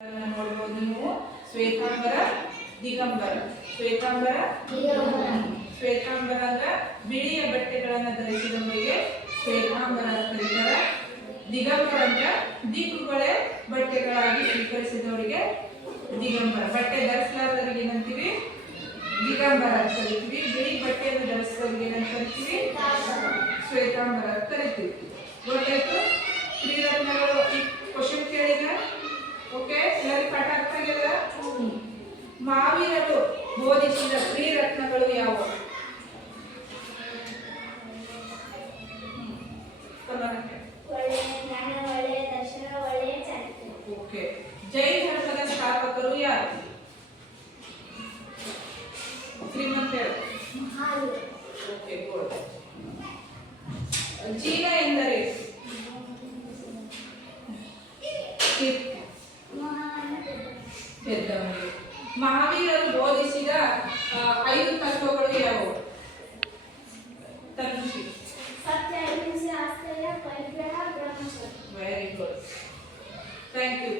ನೋಡಬಹುದು ನೀವು. ಶ್ವೇತಾಂಬರ, ದಿಗಂಬರ. ಶ್ವೇತಾಂಬರ ಶ್ವೇತಾಂಬರ ಅಂದ್ರೆ ಬಿಳಿಯ ಬಟ್ಟೆಗಳನ್ನು ಧರಿಸಿದವರಿಗೆ ಶ್ವೇತಾಂಬರ ಅಂತ ಕರೀತಾರೆ. ದಿಗಂಬರ ಅಂದ್ರೆ ದಿಕ್ಕುಗಳೇ ಬಟ್ಟೆಗಳಾಗಿ ಸ್ವೀಕರಿಸಿದವರಿಗೆ ದಿಗಂಬರ. ಬಟ್ಟೆ ಧರಿಸಲಾದವರಿಗೆ ಏನಂತೀವಿ? ದಿಗಂಬರ ಅಂತ ಕರಿತೀವಿ. ಬಿಳಿ ಬಟ್ಟೆಯನ್ನು ಧರಿಸಿದವರಿಗೆ ಏನಂತ ಕರಿತೀವಿ? ಶ್ವೇತಾಂಬರ ಅಂತ ಕರಿತೀವಿ. ಗೊತ್ತಾಯ್ತು? ತ್ರಿರತ್ನಗಳು ಕ್ವಶನ್ ಕೇಳಿದ. ಓಕೆ, ಎಲ್ಲರಿಗೂ ಪಾಠ ಅರ್ಥ ಆಗಿಲ್ಲ? ಮಹಾವೀರರು ಬೋಧಿಸಿದ ತ್ರಿರತ್ನಗಳು ಯಾವುವು? ಓಕೆ. ಜೈನ ಧರ್ಮದ ಸ್ಥಾಪಕರು ಯಾರು? ಶ್ರೀಮಂತ. Okay, good. ಚೀನ ಎಂದರೆ ಪೆದ್ದವನಿಗೆ. ಮಹಾವೀರರು ಬೋಧಿಸಿದ 5 ತತ್ವಗಳು ಯಾವುವು? ತನುಷಿ. ಸತ್ಯ, ಅಹಿಂಸೆ, ಆಸ್ತೆಯ, ಪರಿಗ್ರಹ, ಬ್ರಹ್ಮಚರ್ಯ. Very good, thank you.